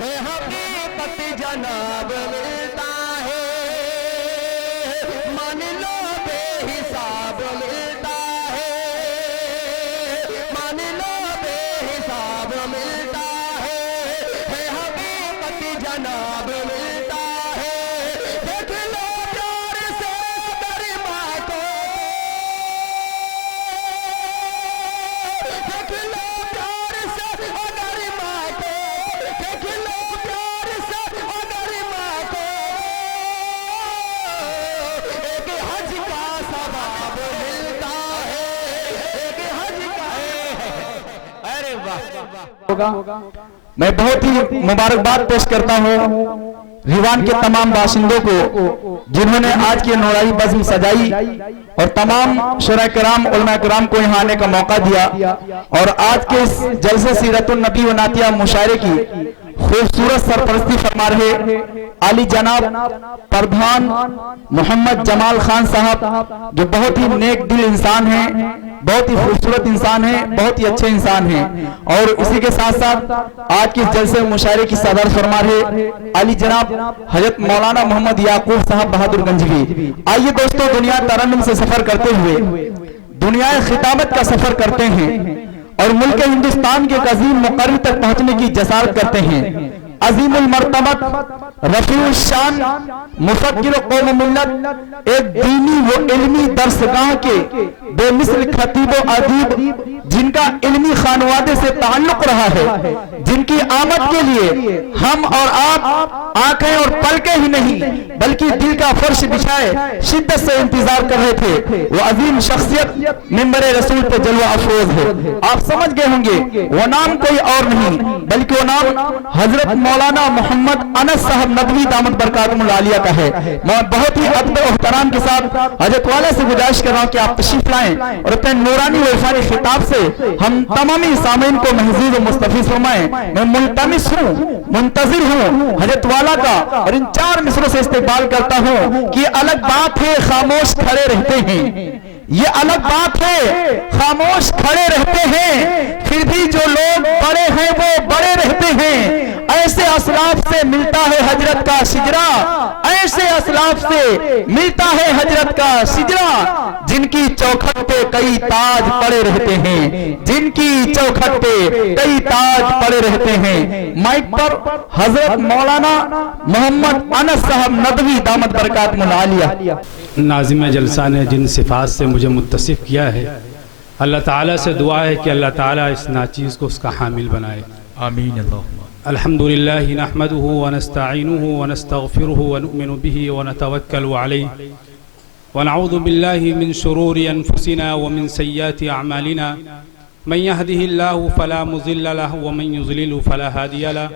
ہے حقیقت جناب ملتا ہے، مان لو بے حساب ملتا ہے، مان لو بے حساب ملتا ہے حقیقت جناب ملتا ہے۔ دیکھ لو پیار سے گرما کو، دیکھ لو پیار سے گرما کو، دیکھ لو پیار سے گرما کو، ایک حج کا ثواب ملتا ہے، ایک حج کا۔ ارے واہ! میں بہت ہی مبارکباد پیش کرتا ہوں ریوان کے تمام باشندوں کو جنہوں نے آج کی نورائی بزم سجائی، اور تمام شرح کرام علماء کرام کو یہاں آنے کا موقع دیا، اور آج کے اس جلسے سیرت النبی و نعتیہ مشاعرے کی خوبصورت سرپرستی فرما رہے عالی جناب پردھان محمد جمال خان صاحب، جو بہت ہی نیک دل انسان ہیں، بہت ہی خوبصورت انسان ہیں، بہت ہی اچھے انسان ہیں، اور اسی کے ساتھ ساتھ آج کے جلسے مشاعرے کی صدر فرما رہے عالی جناب حضرت مولانا محمد یعقوب صاحب بہادر گنجوی۔ آئیے دوستو، دنیا ترنم سے سفر کرتے ہوئے دنیا خطابت کا سفر کرتے ہیں، اور ملک ہندوستان کے ایک عظیم مقرر تک پہنچنے کی جسارت کرتے ہیں۔ عظیم المرتبت، رفیع الشان، مفکر قوم ملت، ایک دینی و علمی درسگاہ کے بے مثل خطیب و ادیب، جن کا علمی خانوادے سے تعلق رہا ہے، جن کی آمد کے لیے ہم اور آپ آنکھیں اور پلکیں ہی نہیں بلکہ دل کا فرش بچھائے شدت سے انتظار کر رہے تھے، وہ عظیم شخصیت منبر رسول پہ جلوہ افروز ہے۔ آپ سمجھ گئے ہوں گے وہ نام کوئی اور نہیں بلکہ وہ نام حضرت مولانا محمد انس صاحب ندوی دامت برکاتہم العالیہ کا ہے۔ میں بہت ہی ادب و احترام کے ساتھ حضرت والے سے گزارش کر رہا ہوں کہ آپ تشریف لائیں اور اپنے نورانی و عرفانی خطاب سے ہم تمامی سامعین کو محظوظ و مستفیض فرمائیں۔ میں ملتمس ہوں، منتظر ہوں حضرت والا کا، اور ان 4 مصروں سے استقبال کرتا ہوں کہ الگ بات ہے خاموش کھڑے رہتے ہیں، یہ الگ بات ہے خاموش کھڑے رہتے ہیں، پھر بھی جو لوگ بڑے ہیں وہ بڑے رہتے ہیں۔ ایسے اسلاف سے ملتا ہے حضرت کا شجرہ، ایسے اسلاف سے ملتا ہے حضرت کا شجرہ، جن کی چوکھٹ پہ کئی تاج پڑے رہتے ہیں، جن کی چوکھٹ پہ کئی تاج پڑے رہتے ہیں۔ مائک پر حضرت مولانا محمد انس صاحب ندوی دامت برکاتہم العالیہ۔ ناظم جلسہ نے جن صفات سے مجھے متصف کیا ہے، اللہ تعالیٰ سے دعا ہے کہ اللہ تعالیٰ اس ناچیز کو اس کا حامل بنائے، آمین اللہم۔ الحمدللہ نحمده ونستعینه ونستغفره ونؤمن به ونتوکل علیہ ونعوذ باللہ من شرور انفسنا ومن سیئات اعمالنا، من يهده الله فلا مضل له ومن يضلل فلا هادي له،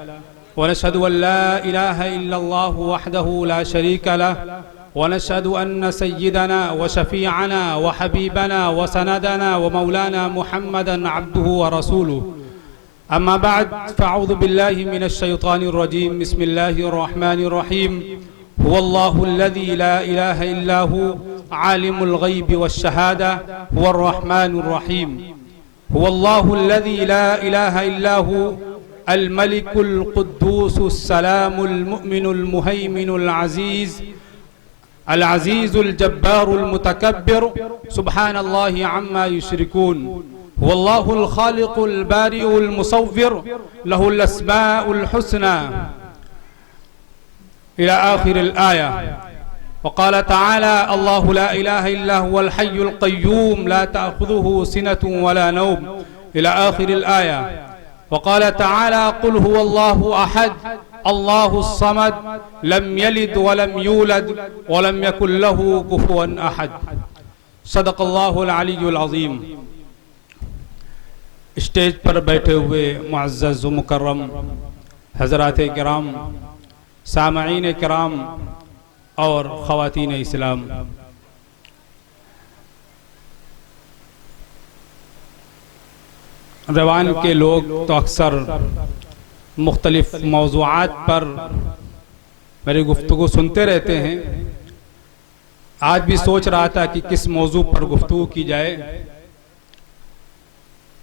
ونشهد ان لا اله الا الله وحده لا شريك له، ونشهد ان سيدنا وشفيعنا وحبيبنا وسندنا ومولانا محمدا عبده ورسوله، اما بعد فاعوذ بالله من الشيطان الرجيم، بسم الله الرحمن الرحيم، هو الله الذي لا اله الا هو عالم الغيب والشهادة، هو الرحمن الرحيم، هو الله الذي لا اله الا هو الملك القدوس السلام المؤمن المهيمن العزيز الجبار المتكبر، سبحان الله عما يشركون، هو الله الخالق البارئ المصور، له الأسماء الحسنى إلى آخر الآية. وقال تعالى الله لا إله إلا هو الحي القيوم لا تأخذه سنة ولا نوم إلى آخر الآية. وقال تعالى قل هو الله أحد الله الصمد لم يلد ولم يولد ولم يكن له كفوا أحد. صدق الله العلي العظيم. اسٹیج پر بیٹھے ہوئے معزز و مکرم حضرات کرام، سامعین کرام اور خواتین اسلام، روان کے لوگ تو اکثر مختلف موضوعات پر میری گفتگو سنتے رہتے ہیں۔ آج بھی سوچ رہا تھا کہ کس موضوع پر گفتگو کی جائے،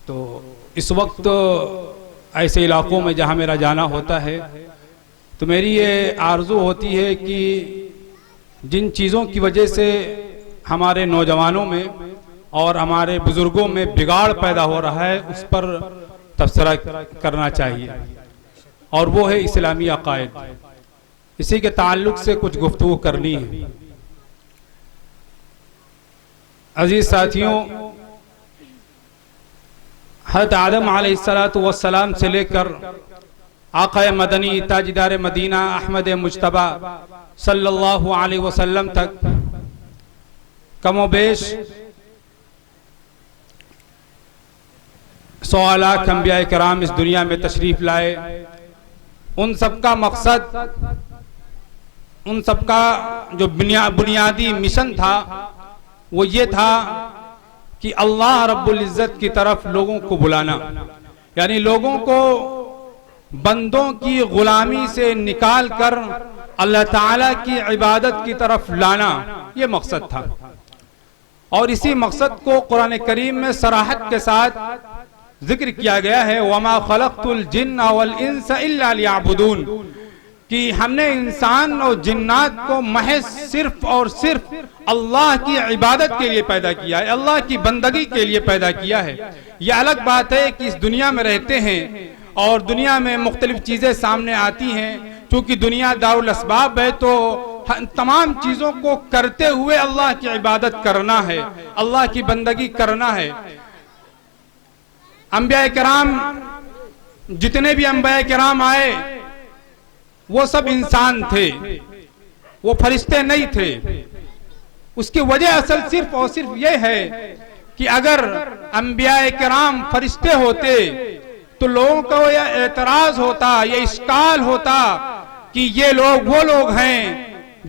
تو اس وقت ایسے علاقوں میں جہاں میرا جانا ہوتا ہے تو میری یہ آرزو ہوتی ہے کہ جن چیزوں کی وجہ سے ہمارے نوجوانوں میں اور ہمارے بزرگوں میں بگاڑ پیدا ہو رہا ہے اس پر تبصرہ کرنا چاہیے، اور وہ ہے اسلامی عقائد۔ اسی کے تعلق سے کچھ گفتگو کرنی ہے۔ عزیز ساتھیوں، حضرت آدم علیہ السلام سے لے کر آقا مدنی تاجدار مدینہ احمد مجتبی صلی اللہ علیہ وسلم تک کم و بیش 100 لاکھ انبیاء کرام اس دنیا میں تشریف لائے۔ ان سب کا مقصد، ان سب کا جو بنیادی مشن تھا وہ یہ تھا کہ اللہ رب العزت کی طرف لوگوں کو بلانا، یعنی لوگوں کو بندوں کی غلامی سے نکال کر اللہ تعالیٰ کی عبادت کی طرف لانا، یہ مقصد تھا۔ اور اسی مقصد کو قرآن کریم میں صراحت کے ساتھ ذکر کیا گیا ہے، وَمَا خَلَقْتُ الْجِنَّ وَالْإِنسَ إِلَّا لِيَعْبُدُونَ، کہ ہم نے انسان اور جنات کو محض صرف اور صرف اللہ کی عبادت کے لیے پیدا کیا ہے، اللہ کی بندگی کے لیے پیدا کیا ہے۔ یہ الگ بات ہے کہ اس دنیا میں رہتے ہیں اور دنیا میں مختلف چیزیں سامنے آتی ہیں، چونکہ دنیا دارالاسباب ہے تو تمام چیزوں کو کرتے ہوئے اللہ کی عبادت کرنا ہے، اللہ کی بندگی کرنا ہے۔ انبیاء کرام، جتنے بھی انبیاء کرام آئے وہ سب انسان تھے، وہ فرشتے نہیں تھے۔ اس کی وجہ اصل صرف اور صرف یہ ہے کہ اگر انبیاء کرام فرشتے ہوتے تو لوگوں کو یہ اعتراض ہوتا، یہ اشکال ہوتا کہ یہ لوگ وہ لوگ ہیں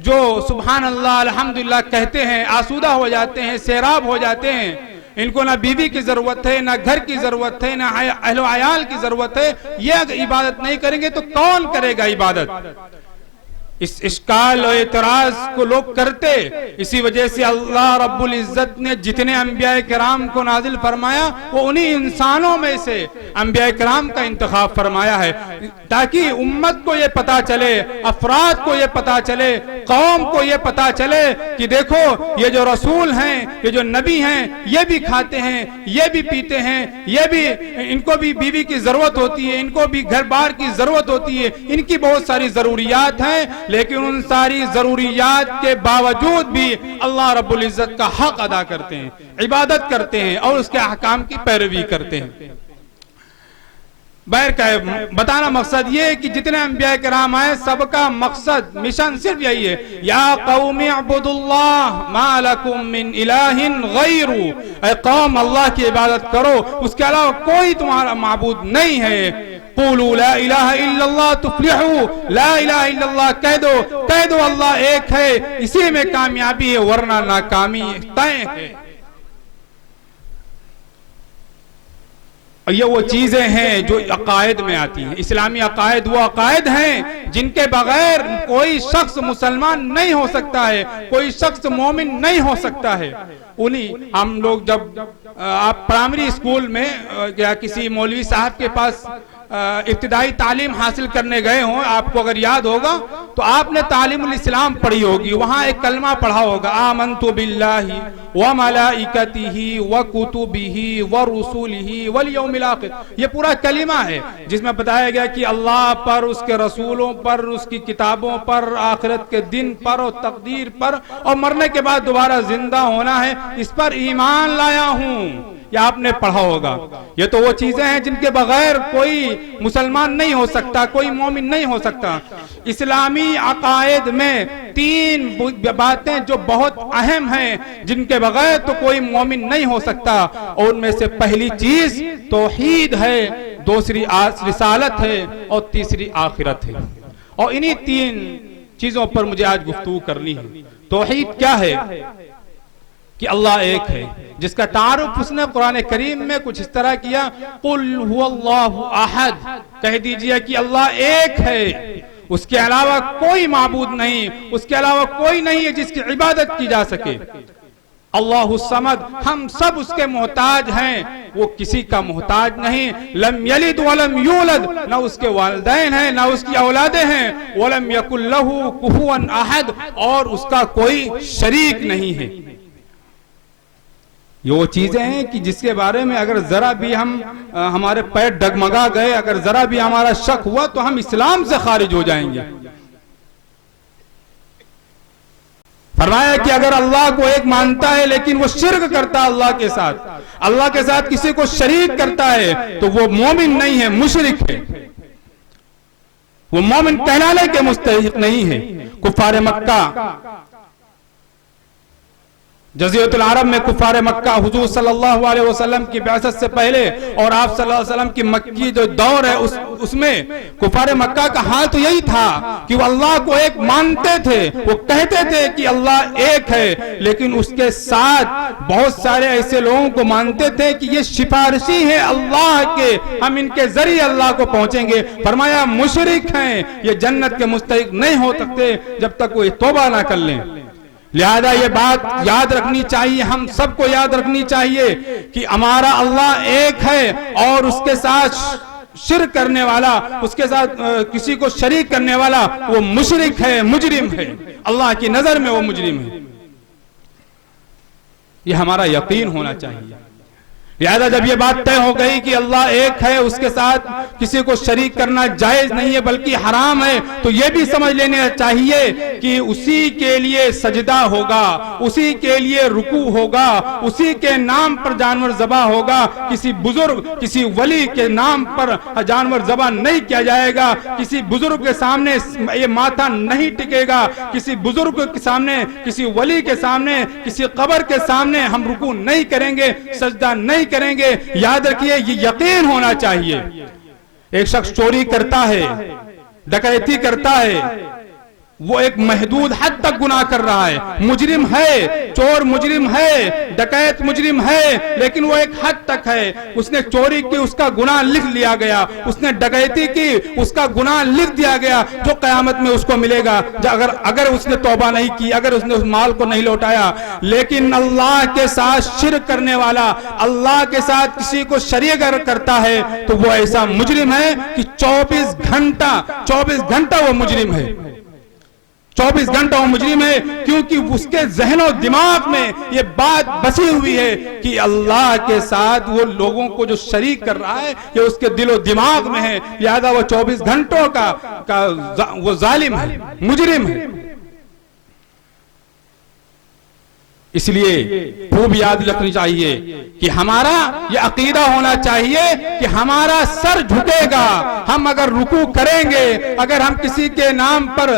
جو سبحان اللہ الحمدللہ کہتے ہیں، آسودہ ہو جاتے ہیں، سیراب ہو جاتے ہیں، ان کو نہ بیوی کی ضرورت ہے، نہ گھر کی ضرورت ہے، نہ اہل و عیال کی ضرورت ہے، یہ اگر عبادت نہیں کریں گے تو کون کرے گا عبادت؟ اس اشکال اور اعتراض کو لوگ کرتے، اسی وجہ سے اللہ رب العزت نے جتنے انبیاء کرام کو نازل فرمایا وہ انہی انسانوں میں سے انبیاء کرام کا انتخاب فرمایا ہے، تاکہ امت کو یہ پتا چلے، افراد کو یہ پتا چلے، قوم کو یہ پتا چلے کہ دیکھو یہ جو رسول ہیں، یہ جو نبی ہیں، یہ بھی کھاتے ہیں، یہ بھی پیتے ہیں، یہ بھی ان کو بھی بیوی کی ضرورت ہوتی ہے، ان کو بھی گھر بار کی ضرورت ہوتی ہے، ان کی بہت ساری ضروریات ہیں، لیکن ان ساری ضروریات کے باوجود بھی اللہ رب العزت کا حق ادا کرتے ہیں، عبادت کرتے ہیں اور اس کے احکام کی پیروی کرتے ہیں۔ بتانا مقصد یہ ہے کہ جتنے انبیاء کرام آئے سب کا مقصد، مشن صرف یہی ہے، یا قوم اعبدوا اللہ ما لکم من الہ غیر، اے قوم اللہ کی عبادت کرو، اس کے علاوہ کوئی تمہارا معبود نہیں ہے۔ قولوا لا الہ الا اللہ تفلحوا، لا الہ الا اللہ کہہ دو اللہ ایک ہے، اسی میں کامیابی ہے ورنہ ناکامی طے ہے۔ یہ وہ چیزیں ہیں جو عقائد میں آتی ہیں۔ اسلامی عقائد وہ عقائد ہیں جن کے بغیر کوئی شخص مسلمان نہیں ہو سکتا ہے، کوئی شخص مومن نہیں ہو سکتا ہے۔ ہم لوگ جب آپ پرائمری اسکول میں یا کسی مولوی صاحب کے پاس ابتدائی تعلیم حاصل کرنے گئے ہوں، آپ کو اگر یاد ہوگا تو آپ نے تعلیم الاسلام پڑھی ہوگی، وہاں ایک کلمہ پڑھا ہوگا، آمنت باللہ وملائکتہ وکتبہ ورسولہ والیوم الآخر۔ یہ پورا کلمہ ہے جس میں بتایا گیا کہ اللہ پر، اس کے رسولوں پر، اس کی کتابوں پر، آخرت کے دن پر اور تقدیر پر اور مرنے کے بعد دوبارہ زندہ ہونا ہے، اس پر ایمان لایا ہوں۔ یہ آپ نے پڑھا ہوگا۔ یہ تو وہ چیزیں ہیں جن کے بغیر کوئی مسلمان نہیں ہو سکتا، کوئی مومن نہیں ہو سکتا۔ اسلامی عقائد میں 3 باتیں جو بہت اہم ہیں جن کے بغیر تو کوئی مومن نہیں ہو سکتا، اور ان میں سے پہلی چیز توحید ہے، دوسری رسالت ہے اور تیسری آخرت ہے۔ اور انہی 3 چیزوں پر مجھے آج گفتگو کرنی ہے۔ توحید کیا ہے؟ کہ اللہ ایک ہے، جس کا تعارف اس نے قرآن کریم میں کچھ اس طرح کیا، قل هو اللہ احد، کہہ دیجئے کہ اللہ ایک ہے، اس کے علاوہ کوئی معبود نہیں، اس کے علاوہ کوئی نہیں ہے جس کی عبادت کی جا سکے۔ اللہ الصمد، ہم سب اس کے محتاج ہیں، وہ کسی کا محتاج نہیں. لم یلد ولم یولد، نہ اس کے والدین ہیں نہ اس کی اولادیں ہیں. ولم یکن لہ کفوا احد، اور اس کا کوئی شریک نہیں ہے. یہ وہ چیزیں ہیں کہ جس کے بارے میں اگر ذرا بھی ہمارے پیر ڈگمگا گئے، اگر ذرا بھی ہمارا شک ہوا تو ہم اسلام سے خارج ہو جائیں گے. فرمایا کہ اگر اللہ کو ایک مانتا ہے لیکن وہ شرک کرتا ہے اللہ کے ساتھ کسی کو شریک کرتا ہے تو وہ مومن نہیں ہے، مشرک ہے، وہ مومن کہلانے کے مستحق نہیں ہے. کفار مکہ، جزیرۃ العرب میں کفار مکہ حضور صلی اللہ علیہ وسلم کی بعثت سے پہلے اور آپ صلی اللہ علیہ وسلم کی مکی جو دور ہے اس میں کفار مکہ کا حال تو یہی تھا کہ وہ اللہ کو ایک مانتے تھے، وہ کہتے تھے کہ اللہ ایک ہے، لیکن اس کے ساتھ بہت سارے ایسے لوگوں کو مانتے تھے کہ یہ سفارشی ہیں اللہ کے، ہم ان کے ذریعے اللہ کو پہنچیں گے. فرمایا مشرک ہیں، یہ جنت کے مستحق نہیں ہو سکتے جب تک وہ توبہ نہ کر لیں. لہذا یہ بات یاد رکھنی چاہیے، ہم سب کو یاد رکھنی چاہیے کہ ہمارا اللہ ایک ہے، اور اس کے ساتھ شرک کرنے والا، اس کے ساتھ کسی کو شریک کرنے والا وہ مشرک ہے، مجرم ہے، اللہ کی نظر میں وہ مجرم ہے. یہ ہمارا یقین ہونا چاہیے. لہذا جب یہ بات طے ہو گئی کہ اللہ ایک ہے، اس کے ساتھ کسی کو شریک کرنا جائز نہیں ہے بلکہ حرام ہے، تو یہ بھی سمجھ لینا چاہیے کہ اسی کے لیے سجدہ ہوگا، اسی کے لیے رکوع ہوگا، اسی کے نام پر جانور ذبح ہوگا. کسی بزرگ، کسی ولی کے نام پر جانور ذبح نہیں کیا جائے گا. کسی بزرگ کے سامنے یہ ماتھا نہیں ٹکے گا. کسی بزرگ کے سامنے، کسی ولی کے سامنے، کسی قبر کے سامنے ہم رکوع نہیں کریں گے، سجدہ نہیں کریں گے. یاد رکھیے یہ یقین ہونا چاہیے. ایک شخص چوری کرتا ہے، ڈکیتی کرتا ہے، وہ ایک محدود حد تک گناہ کر رہا ہے، مجرم ہے، چور مجرم ہے، ڈکیت مجرم ہے، لیکن وہ ایک حد تک ہے. اس نے چوری کی، اس کا گناہ لکھ لیا گیا. اس نے ڈکیتی کی، اس کا گناہ لکھ دیا گیا، جو قیامت میں اس کو ملے گا اگر اس نے توبہ نہیں کی، اگر اس نے اس مال کو نہیں لوٹایا. لیکن اللہ کے ساتھ شرک کرنے والا، اللہ کے ساتھ کسی کو شریک کرتا ہے تو وہ ایسا مجرم ہے کہ 24 گھنٹہ وہ مجرم ہے. 24 گھنٹہ وہ مجرم ہے، کیونکہ اس کے ذہن و دماغ میں یہ بات بسی ہوئی ہے کہ اللہ کے ساتھ وہ لوگوں کو جو شریک کر رہا ہے یہ اس کے دل و دماغ میں ہے. لہذا وہ 24 گھنٹوں کا وہ ظالم ہے، مجرم ہے. اس لیے خوب یاد رکھنی چاہیے کہ ہمارا یہ عقیدہ ہونا چاہیے کہ ہمارا سر جھکے گا. ہم اگر رکوع کریں گے، اگر ہم کسی کے نام پر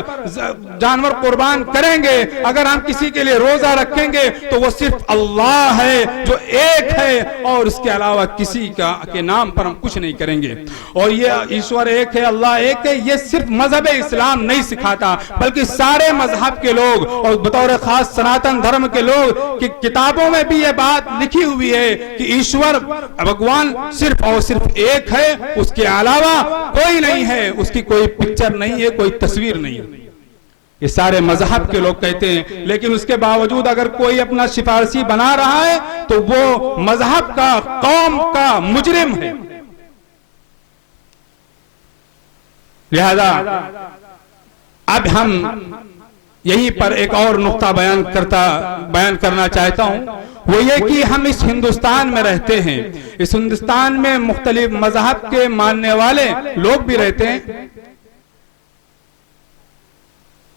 جانور قربان کریں گے، اگر ہم کسی کے لیے روزہ رکھیں گے تو وہ صرف اللہ ہے جو ایک ہے، اور اس کے علاوہ کسی کے نام پر ہم کچھ نہیں کریں گے. اور یہ ایشور ایک ہے، اللہ ایک ہے، یہ صرف مذہب اسلام نہیں سکھاتا بلکہ سارے مذہب کے لوگ اور بطور خاص سناتن دھرم کے لوگ کہ کتابوں میں بھی یہ بات لکھی ہوئی ہے کہ ایشور بھگوان صرف اور صرف ایک ہے، اس کے علاوہ کوئی نہیں ہے، اس کی کوئی پکچر نہیں ہے، کوئی تصویر نہیں ہے. یہ سارے مذہب کے لوگ کہتے ہیں. لیکن اس کے باوجود اگر کوئی اپنا سفارشی بنا رہا ہے تو وہ مذہب کا، قوم کا مجرم ہے. لہذا اب ہم یہیں پر ایک اور نقطہ بیان کرنا چاہتا ہوں، وہ یہ کہ ہم اس ہندوستان میں رہتے ہیں. اس ہندوستان میں مختلف مذہب کے ماننے والے لوگ بھی رہتے ہیں.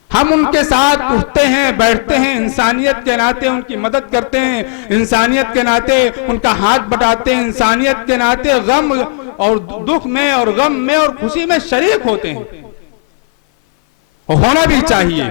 ہم ان کے ساتھ اٹھتے ہیں، بیٹھتے ہیں، انسانیت کے ناطے ان کی مدد کرتے ہیں، انسانیت کے ناطے ان کا ہاتھ بٹاتے ہیں، انسانیت کے ناطے غم اور دکھ میں اور غم میں اور خوشی میں شریک ہوتے ہیں. ہونا بھی چاہیے.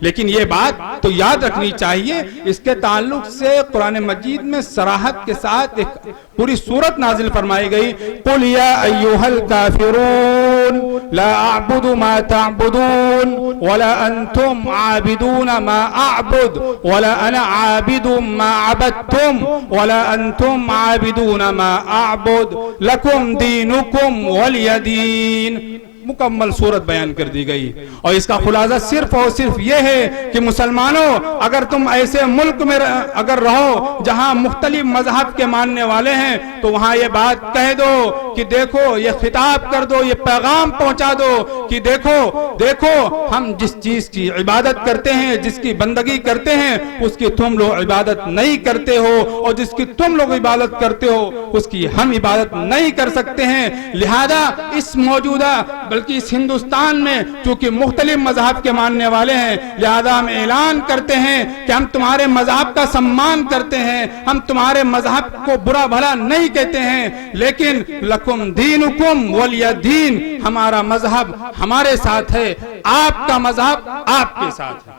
لیکن یہ بات تو یاد رکھنی چاہیے، اس کے تعلق سے قرآن مجید میں صراحت کے ساتھ ایک پوری سورت نازل فرمائی گئی. قُلْ يَا أَيُّهَا الْكَافِرُونَ لَا أَعْبُدُ مَا تَعْبُدُونَ وَلَا أَنْتُمْ عَابِدُونَ مَا أَعْبُدُ وَلَا أَنَا عَابِدٌ مَا عَبَدتُّمْ وَلَا أَنْتُمْ عَابِدُونَ مَا أَعْبُدُ لَكُمْ دِينُكُمْ وَلِيَ دِينِ. مکمل صورت بیان کر دی گئی، اور اس کا خلاصہ صرف اور صرف یہ ہے کہ مسلمانوں اگر تم ایسے ملک میں اگر رہو جہاں مختلف مذہب کے ماننے والے ہیں تو وہاں یہ بات کہہ دو کہ دیکھو، یہ خطاب کر دو، یہ پیغام پہنچا دو کہ دیکھو ہم جس چیز کی عبادت کرتے ہیں، جس کی بندگی کرتے ہیں، اس کی تم لوگ عبادت نہیں کرتے ہو، اور جس کی تم لوگ عبادت کرتے ہو اس کی ہم عبادت نہیں کر سکتے ہیں۔ لہذا اس موجودہ بلکہ اس ہندوستان میں چونکہ مختلف مذہب کے ماننے والے ہیں، لہذا ہم اعلان کرتے ہیں کہ ہم تمہارے مذہب کا سمان کرتے ہیں، ہم تمہارے مذہب کو برا بھلا نہیں کہتے ہیں، لیکن لکم دینکم ولی دین، ہمارا مذہب ہمارے ساتھ ہے، آپ کا مذہب آپ کے ساتھ ہے۔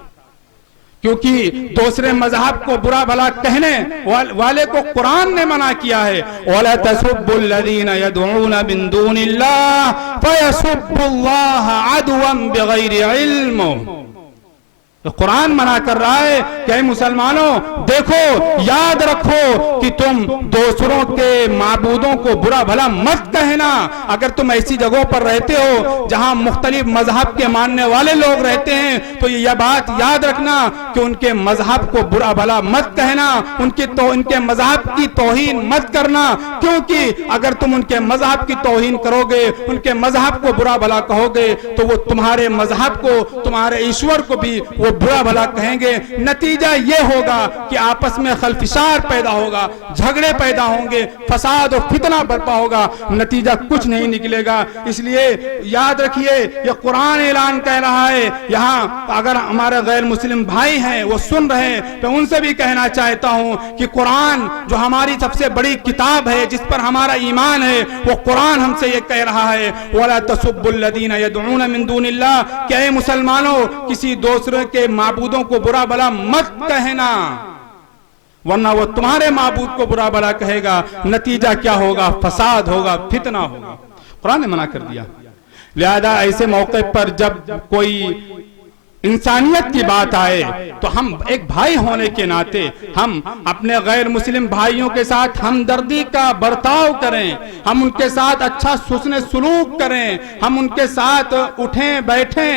کیونکہ دوسرے مذہب کو برا بھلا کہنے والے کو قرآن نے منع کیا ہے، وَلَا تَسُبُّوا الَّذِينَ يَدْعُونَ مِن دُونِ اللَّهِ فَيَسُبُّوا اللَّهَ عَدْوًا بِغَيْرِ عِلْمٍ۔ قرآن منع کر رہا ہے کہ اے مسلمانوں دیکھو، یاد رکھو کہ تم دوسروں کے معبودوں کو برا بھلا مت کہنا۔ اگر تم ایسی جگہوں پر رہتے ہو جہاں مختلف مذہب کے ماننے والے لوگ رہتے ہیں تو یہ بات یاد رکھنا کہ ان کے مذہب کو برا بھلا مت کہنا، ان کے مذہب کی توہین مت کرنا، کیونکہ اگر تم ان کے مذہب کی توہین کرو گے، ان کے مذہب کو برا بھلا کہو گے تو وہ تمہارے مذہب کو، تمہارے ایشور کو بھی وہ برا بھلا کہیں گے۔ نتیجہ یہ ہوگا کہ آپس میں خلفشار پیدا ہوگا، جھگڑے پیدا ہوں گے، فساد اور فتنہ برپا ہوگا، نتیجہ کچھ نہیں نکلے گا۔ اس لیے یاد رکھیے، یہ قرآن اعلان کہہ رہا ہے۔ یہاں اگر ہمارے غیر مسلم بھائی ہیں وہ سن رہے ہیں تو ان سے بھی کہنا چاہتا ہوں کہ قرآن جو ہماری سب سے بڑی کتاب ہے، جس پر ہمارا ایمان ہے، وہ قرآن ہم سے یہ کہہ رہا ہے وَلَا تَسُبُّوا الَّذِينَ يَدْعُونَ مِن دُونِ اللَّهِ، کہ اے مسلمانوں کسی دوسرے کے معبودوں کو برا بھلا مت کہنا، ورنہ وہ تمہارے معبود کو برا بھلا کہے گا، نتیجہ کیا ہوگا؟ فساد ہوگا، فتنہ ہوگا۔ قرآن نے منع کر دیا۔ لہذا ایسے موقع پر جب کوئی انسانیت کی بات آئے تو ہم ایک بھائی ہونے کے ناطے ہم اپنے غیر مسلم بھائیوں کے ساتھ ہمدردی کا برتاؤ کریں، ہم ان کے ساتھ اچھا حسن سلوک کریں، ہم ان کے ساتھ اٹھیں بیٹھیں،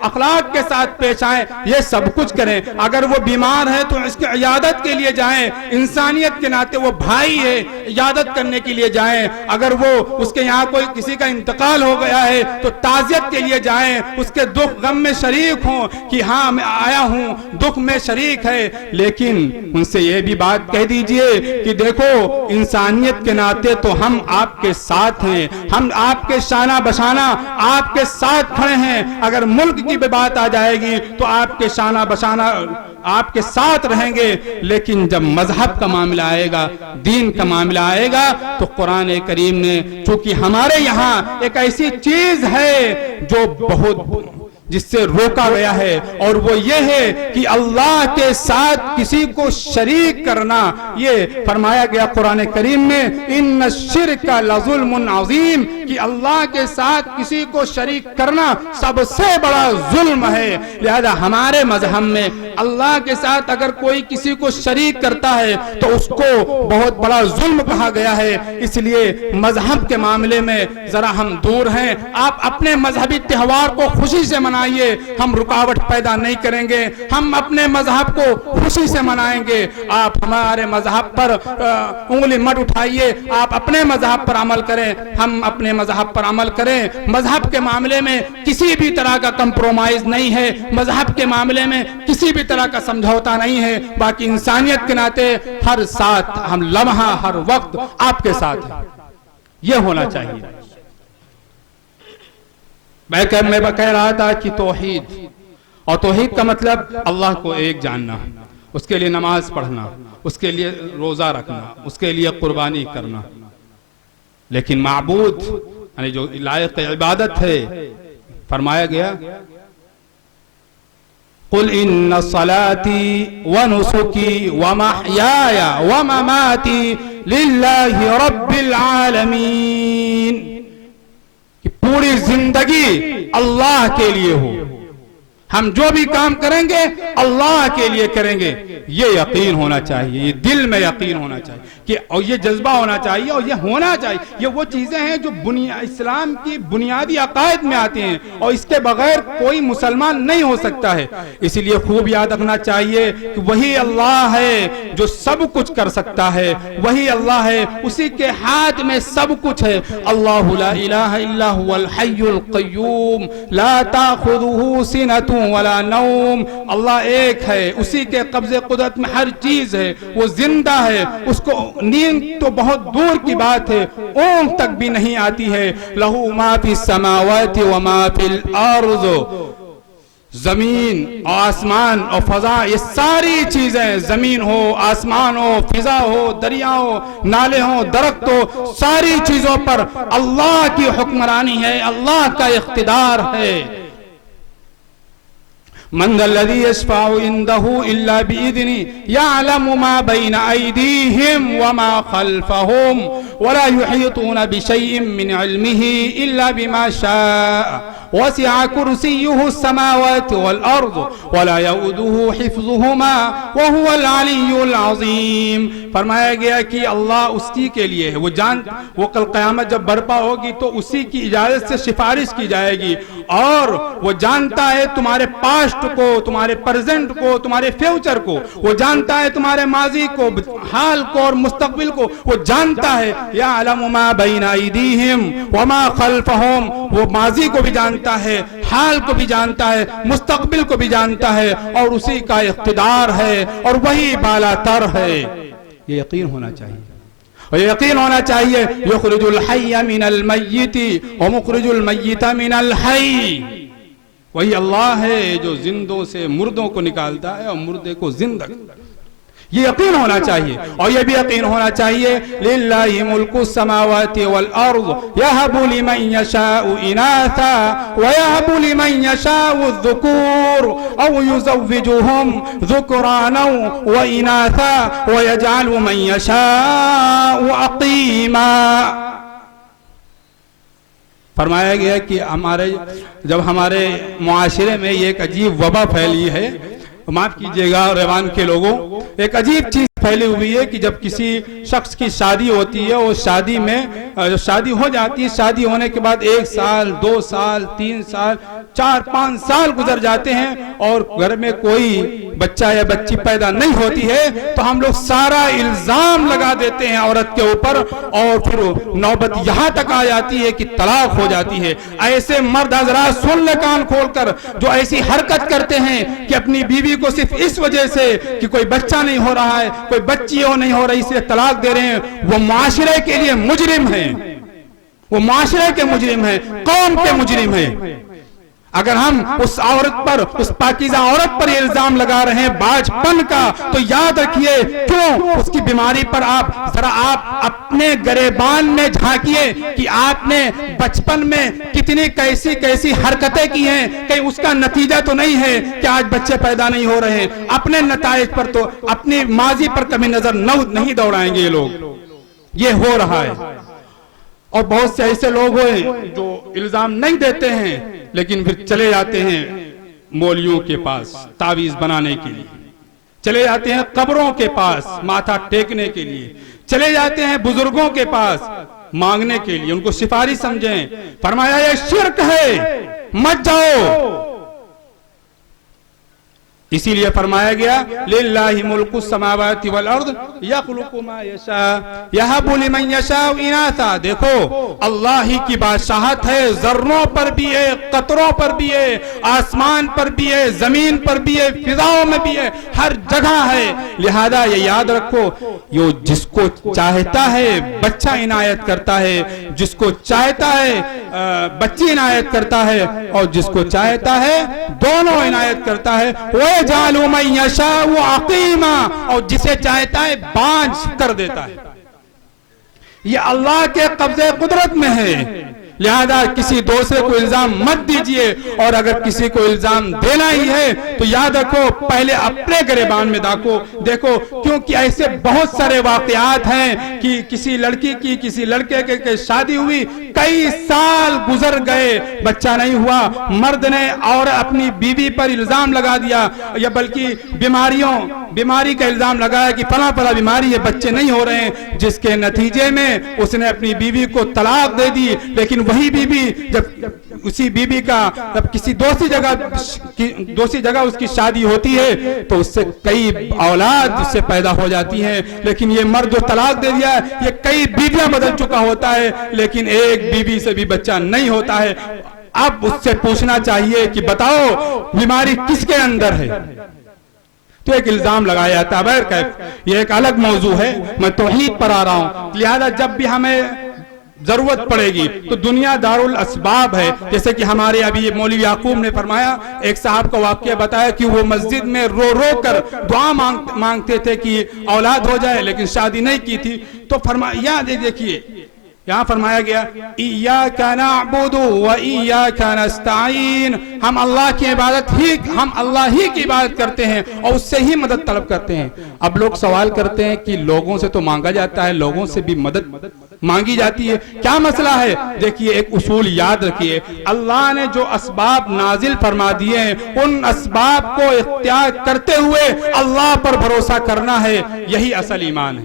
اخلاق کے ساتھ پیش آئیں، یہ سب کچھ کریں۔ اگر وہ بیمار ہے تو اس کی عیادت کے لیے جائیں، انسانیت کے ناطے وہ بھائی ہے، عیادت کرنے کے لیے جائیں۔ اگر وہ اس کے یہاں کوئی کسی کا انتقال ہو گیا ہے تو تعزیت کے لیے جائیں، اس کے دکھ غم میں شریک ہوں کہ ہاں میں آیا ہوں، دکھ میں شریک ہے، لیکن ان سے یہ بھی بات کہہ دیجئے کہ دیکھو انسانیت کے ناطے تو ہم آپ کے ساتھ ہیں، ہم آپ کے شانہ بشانہ آپ کے ساتھ کھڑے ہیں۔ اگر ملک کی بھی بات آ جائے گی تو آپ کے شانہ بشانہ آپ کے ساتھ رہیں گے، لیکن جب مذہب کا معاملہ آئے گا، دین کا معاملہ آئے گا تو قرآن کریم نے چونکہ ہمارے یہاں ایک ایسی چیز ہے جو بہت جس سے روکا گیا ہے، اور وہ یہ ہے کہ اللہ کے ساتھ کسی کو شریک کرنا۔ یہ فرمایا گیا قرآن کریم میں ان الشرک لظلم عظیم، کہ اللہ کے ساتھ کسی کو شریک کرنا سب سے بڑا ظلم ہے۔ لہذا ہمارے مذہب میں اللہ کے ساتھ اگر کوئی کسی کو شریک کرتا ہے تو اس کو بہت بڑا ظلم کہا گیا ہے۔ اس لیے مذہب کے معاملے میں ذرا ہم دور ہیں۔ آپ اپنے مذہبی تہوار کو خوشی سے منائیے، ہم رکاوٹ پیدا نہیں کریں گے، ہم اپنے مذہب کو خوشی سے منائیں گے۔ آپ ہمارے مذہب پر انگلی مت اٹھائیے، آپ اپنے مذہب پر عمل کریں، ہم اپنے مذہب پر عمل کریں۔ مذہب کے معاملے میں کسی بھی طرح کا کمپرومائز نہیں ہے، مذہب کے معاملے میں کسی بھی طرح کا سمجھوتا نہیں ہے۔ باقی انسانیت کے ناطے ہر ساتھ، ہم لمحہ ہر وقت آپ کے ساتھ ہیں، یہ ہونا چاہیے۔ میں کہہ رہا تھا کہ توحید، اور توحید کا مطلب اللہ کو ایک جاننا، اس کے لیے نماز پڑھنا، اس کے لیے روزہ رکھنا، اس کے لیے قربانی کرنا۔ لیکن معبود یعنی جو لائق عبادت ہے، فرمایا گیا قُلْ إِنَّ صَلَاتِي وَنُسُكِي وَمَحْيَايَ وَمَمَاتِي لِلَّهِ رَبِّ الْعَالَمِينَ، کہ پوری زندگی اللہ کے لیے ہو، ہم جو بھی کام کریں گے اللہ کے لیے کریں گے، یہ یقین ہونا چاہیے، یہ دل میں یقین ہونا چاہیے کہ اور یہ جذبہ ہونا چاہیے اور یہ ہونا چاہیے۔ یہ وہ چیزیں ہیں جو اسلام کی بنیادی عقائد میں آتی ہیں اور اس کے بغیر کوئی مسلمان نہیں ہو سکتا ہے۔ اسی لیے خوب یاد رکھنا چاہیے کہ وہی اللہ ہے جو سب کچھ کر سکتا ہے، وہی اللہ ہے، اسی کے ہاتھ میں سب کچھ ہے۔ اللہ لا الہ الا هو الحی القیوم لا تاخذہ سنۃ ولا نوم۔ اللہ ایک ہے، اسی کے قبضے قدرت میں ہر چیز ہے، وہ زندہ ہے، اس کو نیند تو بہت دور کی بات ہے، اونگ تک بھی نہیں آتی ہے۔ لہ ما فی السماوات وما فی الارض، زمین آسمان اور فضا، یہ ساری چیزیں، زمین ہو، آسمان ہو، فضا ہو، دریا ہو، نالے ہو، درخت ہو، ساری چیزوں پر اللہ کی حکمرانی ہے، اللہ کا اقتدار ہے۔ من ذا الذي يشفع عنده إلا بإذنه يعلم ما بين أيديهم وما خلفهم ولا يحيطون بشيء من علمه إلا بما شاء وسع كرسيه السماوات والأرض ولا يؤوده حفظهما وهو العلي العظيم۔ فرمایا گیا کہ اللہ اسی کے لیے ہے، وہ کل قیامت جب برپا ہوگی تو اسی کی اجازت سے سفارش کی جائے گی، اور وہ جانتا ہے تمہارے پاسٹ کو، تمہارے پریزنٹ کو، تمہارے فیوچر کو، وہ جانتا ہے تمہارے ماضی کو، حال کو اور مستقبل کو، وہ جانتا ہے۔ یعلم ما بین ایدیہم وما خلفہم، وہ ماضی کو بھی جانتا ہے، حال کو بھی جانتا ہے، مستقبل کو بھی جانتا ہے، اور اسی کا اقتدار ہے اور وہی بالا تر ہے۔ یہ یقین ہونا چاہیے، اور یقین ہونا چاہیے یخرج الحی من المیت ومخرج المیت من الحی، وہی اللہ ہے جو زندوں سے مردوں کو نکالتا ہے اور مردے کو زندہ۔ یہ یقین ہونا چاہیے، اور یہ بھی یقین ہونا چاہیے للہ ملک السماوات والارض یہب لمن یشاء اناثا ویہب لمن یشاء الذکور او یزوجہم ذکرانا واناثا ویجعل من یشاء عقیما۔ فرمایا گیا کہ جب ہمارے معاشرے میں یہ ایک عجیب وبا پھیلی ہے، معاف کیجئے گا ریوان کے لوگوں، ایک عجیب چیز پھیلی ہوئی ہے کہ جب کسی شخص کی شادی ہوتی ہے، وہ شادی میں شادی ہو جاتی ہے، شادی ہونے کے بعد 1 سال 2 سال 3 سال 4 5 سال گزر جاتے ہیں اور گھر میں کوئی بچہ یا بچی پیدا نہیں ہوتی ہے، تو ہم لوگ سارا الزام لگا دیتے ہیں عورت کے اوپر، اور پھر نوبت یہاں تک آ جاتی ہے کہ طلاق ہو جاتی ہے۔ ایسے مرد حضرات سن لے کان کھول کر جو ایسی حرکت کرتے ہیں کہ اپنی بیوی کو صرف اس وجہ سے کہ کوئی بچہ نہیں ہو رہا ہے، کوئی بچی ہو نہیں ہو رہی، اس لیے طلاق دے رہے ہیں، وہ معاشرے کے لیے مجرم ہیں، وہ معاشرے کے مجرم ہیں، قوم کے مجرم ہیں۔ اگر ہم اس عورت پر، اس پاکیزہ عورت پر یہ الزام لگا رہے ہیں باج پن کا، تو یاد رکھیے کیوں اس کی بیماری پر ذرا آپ اپنے گریبان میں جھانکیے کہ آپ نے بچپن میں کتنی کیسی حرکتیں کی ہیں، کہیں اس کا نتیجہ تو نہیں ہے کہ آج بچے پیدا نہیں ہو رہے ہیں۔ اپنے نتائج پر تو، اپنی ماضی پر کبھی نظر نہیں دوڑائیں گے یہ لوگ، یہ ہو رہا ہے۔ اور بہت سے ایسے لوگ ہوئے جو الزام نہیں دیتے ہیں لیکن پھر چلے جاتے ہیں مولیوں کے پاس تعویذ بنانے کے لیے، چلے جاتے ہیں قبروں کے پاس ماتھا ٹیکنے کے لیے، چلے جاتے ہیں بزرگوں کے پاس مانگنے کے لیے، ان کو سفارش سمجھیں۔ فرمایا یہ شرک ہے، مت جاؤ۔ اسی لیے فرمایا گیا للہ ملک السماوات والارض یخلق ما یشاء یہب لمن یشاء اناثا۔ دیکھو اللہ ہی کی بادشاہت ہے، ذروں پر بھی ہے، قطروں پر بھی ہے، آسمان پر بھی ہے، زمین پر بھی ہے، فضاؤں میں بھی ہے، ہر جگہ ہے۔ لہذا یہ یاد رکھو، یہ جس کو چاہتا ہے بچہ عنایت کرتا ہے، جس کو چاہتا ہے بچی عنایت کرتا ہے، اور جس کو چاہتا ہے دونوں عنایت کرتا ہے۔ وَيَجْعَلُ مَن يَشَاءُ عَقِيمًا، اور جسے چاہتا ہے بانجھ کر دیتا ہے۔ یہ اللہ کے قبضے قدرت میں ہے، لہذا کسی دوسرے کو الزام مت دیجئے، اور اگر کسی کو الزام دینا ہی ہے تو یاد رکھو پہلے اپنے گریبان میں دیکھو، کیونکہ ایسے بہت سارے واقعات ہیں کہ کسی لڑکی کی کسی لڑکے کے شادی ہوئی، کئی سال گزر گئے، بچہ نہیں ہوا، مرد نے اور اپنی بیوی پر الزام لگا دیا، یا بلکہ بیماری کا الزام لگایا کہ فلاں بیماری ہے، بچے نہیں ہو رہے ہیں، جس کے نتیجے میں اس نے اپنی بیوی کو طلاق دے دی۔ لیکن وہی بیوی جب اسی بیوی کا جب کسی دوسری جگہ اس کی شادی ہوتی ہے تو اس سے کئی اولاد اس سے پیدا ہو جاتی ہیں، لیکن یہ مرد جو طلاق دے دیا ہے یہ کئی بیویاں بدل چکا ہوتا ہے، لیکن ایک بیوی سے بھی بچہ نہیں ہوتا ہے۔ اب اس سے پوچھنا چاہیے کہ بتاؤ بیماری کس کے اندر ہے؟ تو ایک الزام لگایا جاتا ہے۔ بہرکیف یہ ایک الگ موضوع ہے، میں توحید پر آ رہا ہوں۔ لہذا جب بھی ہمیں ضرورت پڑے گی تو دنیا دارالاسباب ہے، جیسے کہ ہمارے ابھی مولوی یعقوب نے فرمایا، ایک صاحب کا واقعہ بتایا کہ وہ مسجد میں رو رو کر دعا مانگتے تھے کہ اولاد ہو جائے، لیکن شادی نہیں کی تھی، تو فرمایا دیکھیے یہاں فرمایا گیا ایاک نعبد و ایاک نستعین، ہم اللہ کی عبادت کرتے ہیں اور اس سے ہی مدد طلب کرتے ہیں۔ اب لوگ سوال کرتے ہیں کہ لوگوں سے تو مانگا جاتا ہے، لوگوں سے بھی مدد مانگی جاتی ہے، کیا مسئلہ ہے؟ دیکھیے ایک اصول یاد رکھیے، اللہ نے جو اسباب نازل فرما دیے ہیں ان اسباب کو اختیار کرتے ہوئے اللہ پر بھروسہ کرنا ہے، یہی اصل ایمان ہے،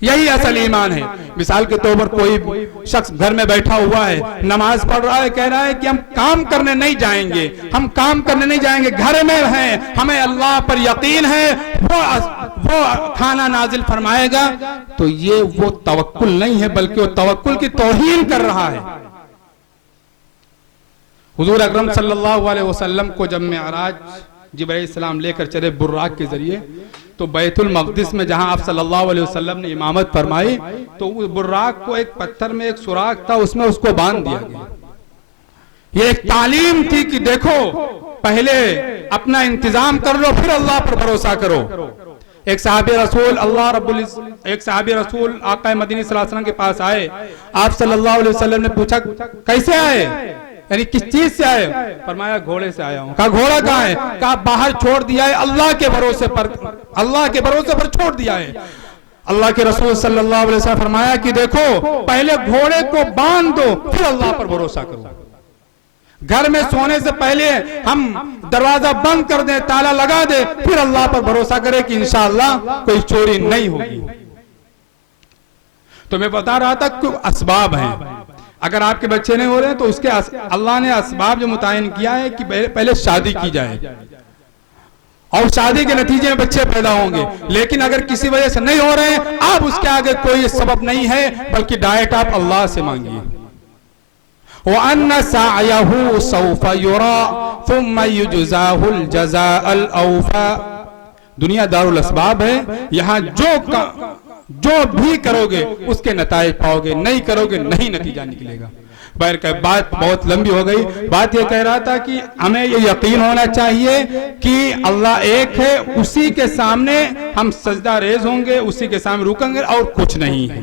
یہی اصل ایمان ہے۔ مثال کے طور پر کوئی شخص گھر میں بیٹھا ہوا ہے، نماز پڑھ رہا ہے، کہہ رہا ہے کہ ہم کام کرنے نہیں جائیں گے، گھر میں ہیں، ہمیں اللہ پر یقین ہے وہ کھانا نازل فرمائے گا، تو یہ وہ توکل نہیں ہے بلکہ وہ توکل کی توہین کر رہا ہے۔ حضور اکرم صلی اللہ علیہ وسلم کو جب معراج جبرائیل السلام لے کر چلے براق کے ذریعے، تو بیت المقدس میں جہاں آپ صلی اللہ علیہ وسلم نے امامت فرمائی تو اس براق کو ایک پتھر میں ایک سوراخ تھا، اس میں اس کو باندھ دیا گیا۔ یہ ایک تعلیم تھی کہ دیکھو پہلے اپنا انتظام کر لو پھر اللہ پر بھروسہ کرو۔ ایک صحابی رسول آقا مدینی صلی اللہ علیہ وسلم کے پاس آئے، آپ صلی اللہ علیہ وسلم نے پوچھا کیسے آئے، یعنی کس چیز سے آئے؟ فرمایا گھوڑے سے آیا ہوں۔ کہا گھوڑا کہاں ہے؟ کہا باہر چھوڑ دیا ہے، اللہ کے بھروسے پر چھوڑ دیا ہے۔ اللہ کے رسول صلی اللہ علیہ وسلم فرمایا کہ دیکھو پہلے گھوڑے کو باندھ دو پھر اللہ پر بھروسہ کرو۔ گھر میں سونے سے پہلے ہم دروازہ بند کر دیں، تالا لگا دیں، پھر اللہ پر بھروسہ کریں کہ انشاءاللہ کوئی چوری نہیں ہوگی۔ تو میں بتا رہا تھا کہ اسباب ہیں، اگر آپ کے بچے نہیں ہو رہے ہیں تو اس کے اللہ نے اسباب جو متعین کیا ہے کہ پہلے شادی کی جائے اور شادی کے نتیجے میں بچے پیدا ہوں گے، لیکن اگر کسی وجہ سے نہیں ہو رہے ہیں آپ اس کے آگے کوئی سبب نہیں ہے بلکہ ڈائریکٹ آپ اللہ سے مانگیے۔ وَأَنَّ سَعْيَهُ سَوْفَ يُرَى ثُمَّ يُجْزَاهُ الْجَزَاءَ الْأَوْفَى۔ دنیا دارالاسباب ہے، یہاں جو بھی کرو گے اس کے نتائج پاؤ گے، نہیں کرو گے نہیں نتیجہ نکلے گا۔ بات بہت لمبی ہو گئی، بات یہ کہہ رہا تھا کہ ہمیں یہ یقین ہونا چاہیے کہ اللہ ایک ہے، اسی کے سامنے ہم سجدہ ریز ہوں گے، اسی کے سامنے رکیں گے اور کچھ نہیں ہے۔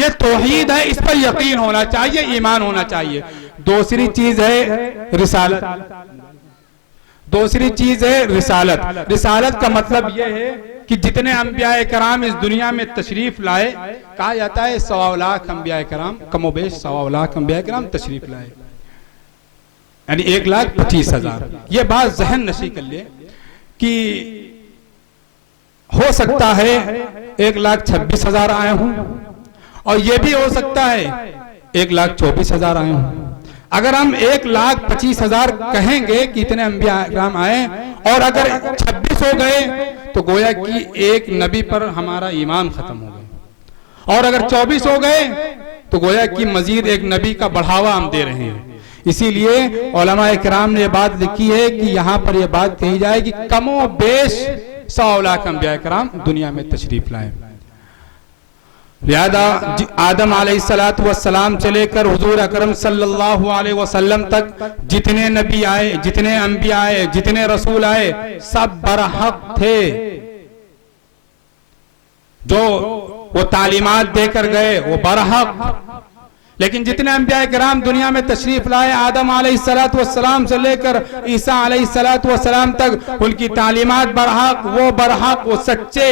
یہ توحید ہے، اس پر یقین ہونا چاہیے، ایمان ہونا چاہیے۔ دوسری چیز ہے رسالت۔ رسالت کا مطلب یہ ہے کہ جتنے انبیاء کرام اس دنیا میں تشریف لائے، کہا جاتا ہے 1.25 لاکھ انبیاء کرام، کم و بیش 1.25 لاکھ انبیاء کرام تشریف لائے، یعنی 1,25,000۔ یہ بات ذہن نشی کر لے کہ ہو سکتا ہے 1,26,000 آئے ہوں اور یہ بھی ہو سکتا ہے 1,24,000 آئے ہوں۔ اگر ہم 1,25,000 کہیں گے کہ اتنے انبیاء کرام آئے اور اگر 26 ہو گئے تو گویا کہ ایک نبی پر ہمارا ایمان ختم ہو گیا، اور اگر 24 ہو گئے تو گویا کہ مزید ایک نبی کا بڑھاوا ہم دے رہے ہیں۔ اسی لیے علماء کرام نے یہ بات لکھی ہے کہ یہاں پر یہ بات کہی جائے کہ کم و بیش 100 لاکھ انبیاء کرام دنیا میں تشریف لائے۔ لہذا آدم علیہ السلام سے لے کر حضور اکرم صلی اللہ علیہ وسلم تک جتنے نبی آئے، جتنے انبیاء آئے، جتنے رسول آئے، سب برحق تھے۔ جو وہ تعلیمات دے کر گئے وہ برحق، لیکن جتنے انبیاء کرام دنیا میں تشریف لائے، آدم علیہ السلام سے لے کر عیسیٰ علیہ السلام تک، ان کی تعلیمات برحق، وہ سچے،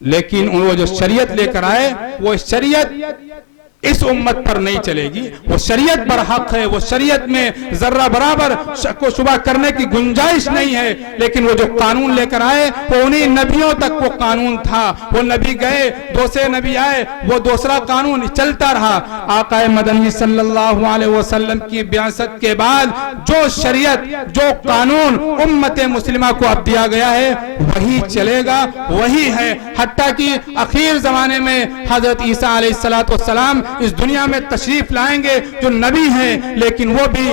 لیکن وہ جو شریعت لے کر آئے، وہ شریعت اس امت پر نہیں چلے گی، وہ شریعت برحق ہے، وہ شریعت میں ذرہ برابر شک و شبہ کرنے کی گنجائش نہیں ہے، لیکن وہ جو قانون لے کر آئے وہ انہی نبیوں تک وہ قانون تھا، وہ نبی گئے، دوسرے نبی آئے، وہ دوسرا قانون چلتا رہا۔ آقا مدنی صلی اللہ علیہ وسلم کی بعثت کے بعد جو شریعت، جو قانون امت مسلمہ کو اب دیا گیا ہے وہی چلے گا، وہی ہے، حتیٰ کہ اخیر زمانے میں حضرت عیسیٰ علیہ السلام اس دنیا میں تشریف لائیں گے، جو نبی ہیں، لیکن وہ بھی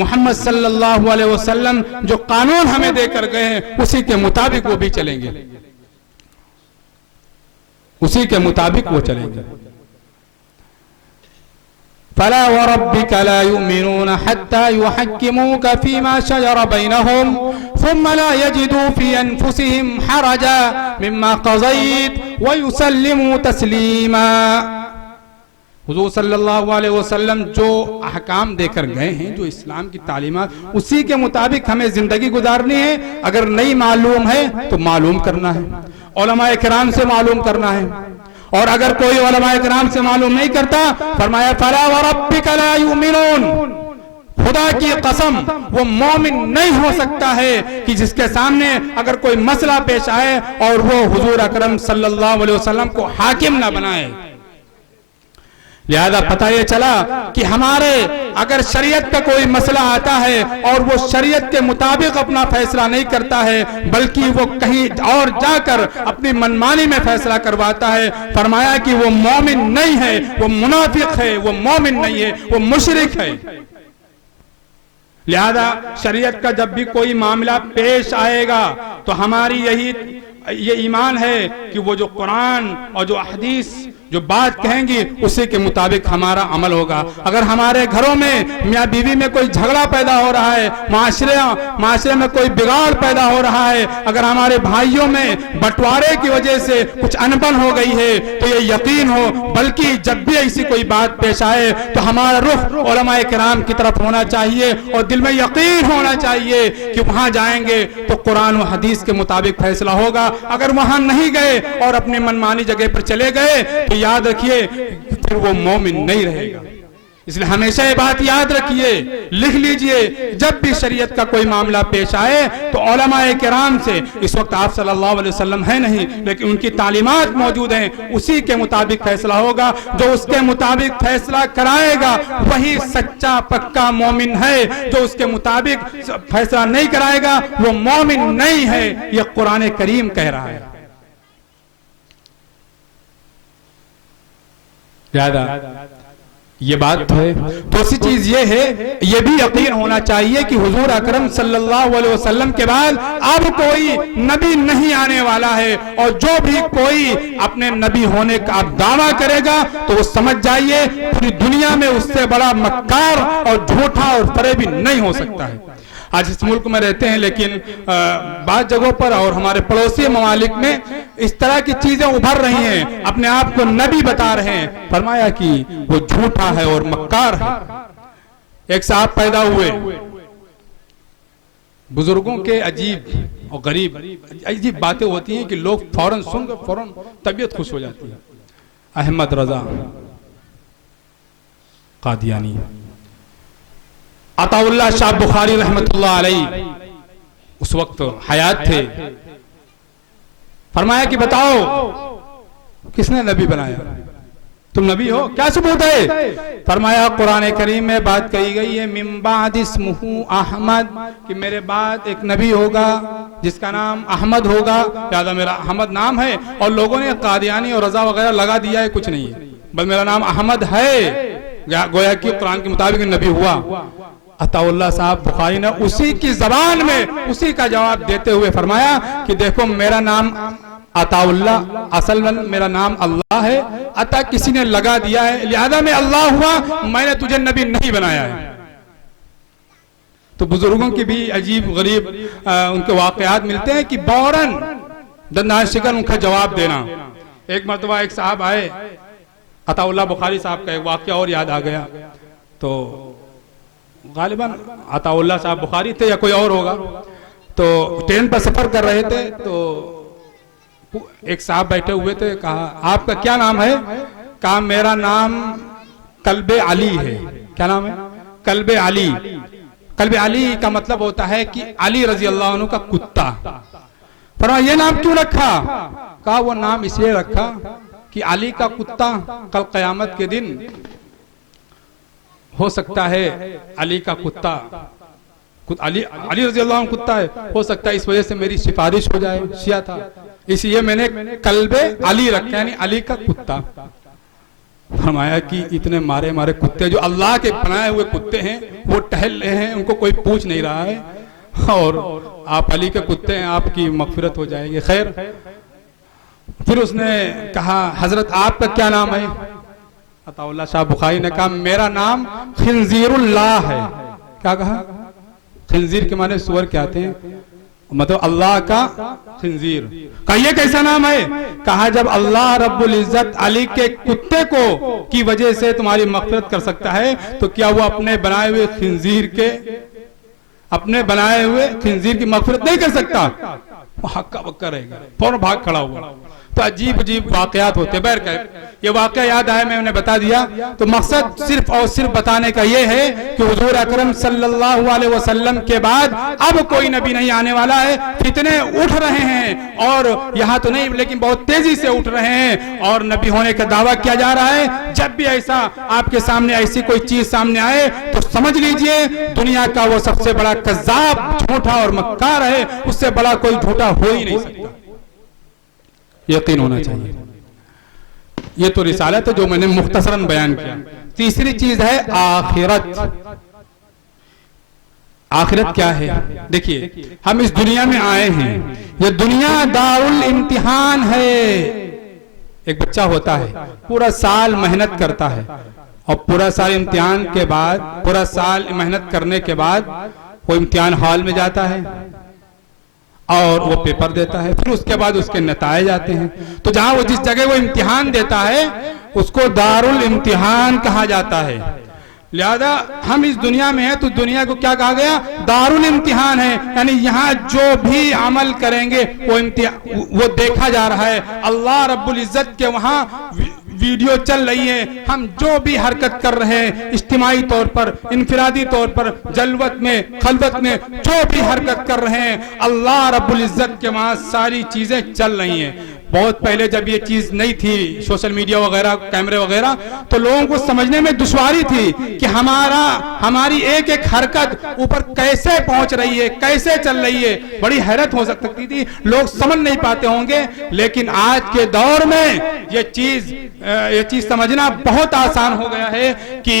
محمد صلی اللہ علیہ وسلم جو قانون ہمیں دے کر گئے ہیں اسی کے مطابق وہ بھی چلیں گے، اسی کے مطابق وہ چلیں گے۔ فَلَا وَرَبِّكَ لَا يُؤْمِنُونَ حَتَّى يُحَكِّمُوكَ فِي مَا شَجَرَ بَيْنَهُمْ ثُمَّ لَا يَجِدُوا فِي أَنفُسِهِمْ حَرَجًا مِمَّا قَضَيْتَ وَيُسَلِّمُوا تَسْلِيمًا۔ حضور صلی اللہ علیہ وسلم جو احکام دے کر گئے ہیں، جو اسلام کی تعلیمات، اسی کے مطابق ہمیں زندگی گزارنی ہے۔ اگر نہیں معلوم ہے تو معلوم کرنا ہے، علماء کرام سے معلوم کرنا ہے، اور اگر کوئی علماء کرام سے معلوم نہیں کرتا، فرمایا فَلَا وَرَبِّكَ لَا يُؤْمِنُونَ، خدا کی قسم وہ مومن نہیں ہو سکتا ہے کہ جس کے سامنے اگر کوئی مسئلہ پیش آئے اور وہ حضور اکرم صلی اللہ علیہ وسلم کو حاکم نہ بنائے۔ لہذا پتہ یہ چلا کہ ہمارے اگر شریعت کا کوئی مسئلہ آتا ہے اور وہ شریعت کے مطابق اپنا فیصلہ نہیں کرتا ہے بلکہ وہ کہیں اور جا کر اپنی منمانی میں فیصلہ کرواتا ہے، فرمایا کہ وہ مومن نہیں ہے، وہ منافق ہے، وہ مومن نہیں ہے، وہ مشرک ہے۔ لہذا شریعت کا جب بھی کوئی معاملہ پیش آئے گا تو ہماری یہ ایمان ہے کہ وہ جو قرآن اور جو حدیث جو بات کہیں گی اسی کے مطابق ہمارا عمل ہوگا۔ اگر ہمارے گھروں میں میاں بیوی میں کوئی جھگڑا پیدا ہو رہا ہے، معاشرے میں کوئی بگاڑ پیدا ہو رہا ہے، اگر ہمارے بھائیوں میں بٹوارے کی وجہ سے کچھ انبن ہو گئی ہے تو یہ یقین ہو، بلکہ جب بھی ایسی کوئی بات پیش آئے تو ہمارا رخ علماء کرام کی طرف ہونا چاہیے اور دل میں یقین ہونا چاہیے کہ وہاں جائیں گے تو قرآن و حدیث کے مطابق فیصلہ ہوگا۔ اگر وہاں نہیں گئے اور اپنی منمانی جگہ پر چلے گئے تو یاد رکھیے پھر وہ مومن نہیں رہے گا۔ اس لیے ہمیشہ یہ بات یاد رکھیے، لکھ لیجئے، جب بھی شریعت کا کوئی معاملہ پیش آئے تو علماء کرام سے، اس وقت آپ صلی اللہ علیہ وسلم ہیں نہیں لیکن ان کی تعلیمات موجود ہیں، اسی کے مطابق فیصلہ ہوگا۔ جو اس کے مطابق فیصلہ کرائے گا وہی سچا پکا مومن ہے، جو اس کے مطابق فیصلہ نہیں کرائے گا وہ مومن نہیں ہے، یہ قرآن کریم کہہ رہا ہے۔ لہذا یہ بات ہے۔ دوسری چیز یہ ہے، یہ بھی یقین ہونا چاہیے کہ حضور اکرم صلی اللہ علیہ وسلم کے بعد اب کوئی نبی نہیں آنے والا ہے، اور جو بھی کوئی اپنے نبی ہونے کا اب دعویٰ کرے گا تو وہ سمجھ جائیے پوری دنیا میں اس سے بڑا مکار اور جھوٹا اور فریبی نہیں ہو سکتا ہے۔ آج اس ملک میں رہتے ہیں لیکن بعض جگہوں پر اور ہمارے پڑوسی ممالک میں اس طرح کی چیزیں ابھر رہی ہیں، اپنے آپ کو نبی بتا رہے ہیں، فرمایا کہ وہ جھوٹا ہے اور مکار ہے۔ ایک صاحب پیدا ہوئے، بزرگوں کے عجیب اور غریب عجیب باتیں ہوتی ہیں کہ لوگ فوراً سن کر فوراً طبیعت خوش ہو جاتی ہے۔ احمد رضا قادیانی، عطا اللہ شاہ بخاری رحمت اللہ علیہ اس وقت حیات تھے، فرمایا کہ بتاؤ کس نے نبی بنایا؟ تم نبی ہو؟ کیا ثبوت ہے؟ فرمایا قرآن کریم میں بات کہی گئی ہے من بعد اسمہ احمد، کہ میرے بعد ایک نبی ہوگا جس کا نام احمد ہوگا، لہذا میرا احمد نام ہے، اور لوگوں نے قادیانی اور رضا وغیرہ لگا دیا ہے، کچھ نہیں ہے، بس میرا نام احمد ہے، گویا کہ قرآن کے مطابق نبی ہوا۔ عطا اللہ صاحب بخاری نے اسی کی زبان میں اسی کا جواب دیتے ہوئے فرمایا کہ دیکھو میرا نام عطا اللہ، اصل میں میرا نام اللہ ہے، عطا کسی نے لگا دیا ہے، لہذا میں اللہ ہوا، میں نے تجھے نبی نہیں بنایا ہے۔ تو بزرگوں کی بھی عجیب غریب ان کے واقعات ملتے ہیں کہ بوراً دندان شکن ان کا جواب دینا۔ ایک مرتبہ ایک صاحب آئے عطا اللہ بخاری صاحب کا ایک واقعہ اور یاد آ گیا. تو غالباً عطا اللہ صاحب بخاری تھے یا کوئی اور ہوگا. تو ٹرین پر سفر کر رہے تھے تو ایک صاحب بیٹھے ہوئے تھے. کہا آپ کا کیا نام ہے؟ کہا میرا نام قلب علی ہے. کیا نام ہے؟ قلب علی. قلب علی کا مطلب ہوتا ہے کہ علی رضی اللہ عنہ کا کتا. فرمایا یہ نام کیوں رکھا؟ کہا وہ نام اس لیے رکھا کہ علی کا کتا کل قیامت کے دن ہو سکتا ہے علی کا کتا علی رضی اللہ عنہ کتا ہے، ہو سکتا ہے اس وجہ سے میری سفارش ہو جائے. شیعہ تھا اس لیے میں نے قلب علی رکھا یعنی علی کا کتا. فرمایا کہ اتنے مارے مارے کتے جو اللہ کے بنائے ہوئے کتے ہیں وہ ٹہل رہے ہیں، ان کو کوئی پوچھ نہیں رہا ہے، اور آپ علی کے کتے ہیں، آپ کی مغفرت ہو جائے گی. خیر پھر اس نے کہا حضرت آپ کا کیا نام ہے؟ عطا اللہ شاہ بخاری نے کہا میرا نام خنزیر اللہ ہے. کیا کہا؟ خنزیر کے معنی سور کیا آتے ہیں، مطلب اللہ کا خنزیر. کہا یہ کیسا نام ہے؟ کہا جب اللہ رب العزت علی کے کتے کو کی وجہ سے تمہاری مغفرت کر سکتا ہے تو کیا وہ اپنے بنائے ہوئے خنزیر کی مغفرت نہیں کر سکتا؟ وہ ہکا بکا رہے گا، فوراً بھاگ کھڑا ہوا. تو عجیب عجیب واقعات ہوتے. یہ واقعہ یاد آیا میں نے بتا دیا. تو مقصد صرف اور صرف بتانے کا یہ ہے کہ حضور اکرم صلی اللہ علیہ وسلم کے بعد اب کوئی نبی نہیں آنے والا ہے. فتنے اٹھ رہے ہیں اور یہاں تو نہیں لیکن بہت تیزی سے اٹھ رہے ہیں اور نبی ہونے کا دعویٰ کیا جا رہا ہے. جب بھی ایسا آپ کے سامنے ایسی کوئی چیز سامنے آئے تو سمجھ لیجئے دنیا کا وہ سب سے بڑا کذاب جھوٹا اور مکار ہے، اس سے بڑا کوئی جھوٹا ہو ہی نہیں سکتا. یقین ہونا چاہیے. یہ تو رسالت ہے جو میں نے مختصراً بیان کیا. تیسری چیز ہے آخرت. آخرت کیا ہے؟ دیکھیے ہم اس دنیا میں آئے ہیں، یہ دنیا دار الامتحان ہے. ایک بچہ ہوتا ہے پورا سال محنت کرتا ہے اور پورا سال امتحان کے بعد پورا سال محنت کرنے کے بعد وہ امتحان ہال میں جاتا ہے اور وہ پیپر دیتا ہے. پھر اس کے بعد اس کے نتائج آتے ہیں. تو جہاں وہ جس جگہ وہ امتحان دیتا ہے اس کو دار الامتحان کہا جاتا ہے. لہذا ہم اس دنیا میں ہیں تو دنیا کو کیا کہا گیا؟ دار الامتحان ہے. یعنی یہاں جو بھی عمل کریں گے وہ دیکھا جا رہا ہے. اللہ رب العزت کے وہاں ویڈیو چل رہی ہے. ہم جو بھی حرکت کر رہے ہیں اجتماعی طور پر، انفرادی طور پر، جلوت میں، خلوت میں جو بھی حرکت کر رہے ہیں اللہ رب العزت کے وہاں ساری چیزیں چل رہی ہیں. بہت پہلے جب یہ چیز نہیں تھی سوشل میڈیا وغیرہ کیمرے وغیرہ تو لوگوں کو سمجھنے میں دشواری تھی کہ ہماری ایک ایک حرکت اوپر کیسے پہنچ رہی ہے، کیسے چل رہی ہے. بڑی حیرت ہو سکتی تھی، لوگ سمجھ نہیں پاتے ہوں گے. لیکن آج کے دور میں یہ چیز سمجھنا بہت آسان ہو گیا ہے کہ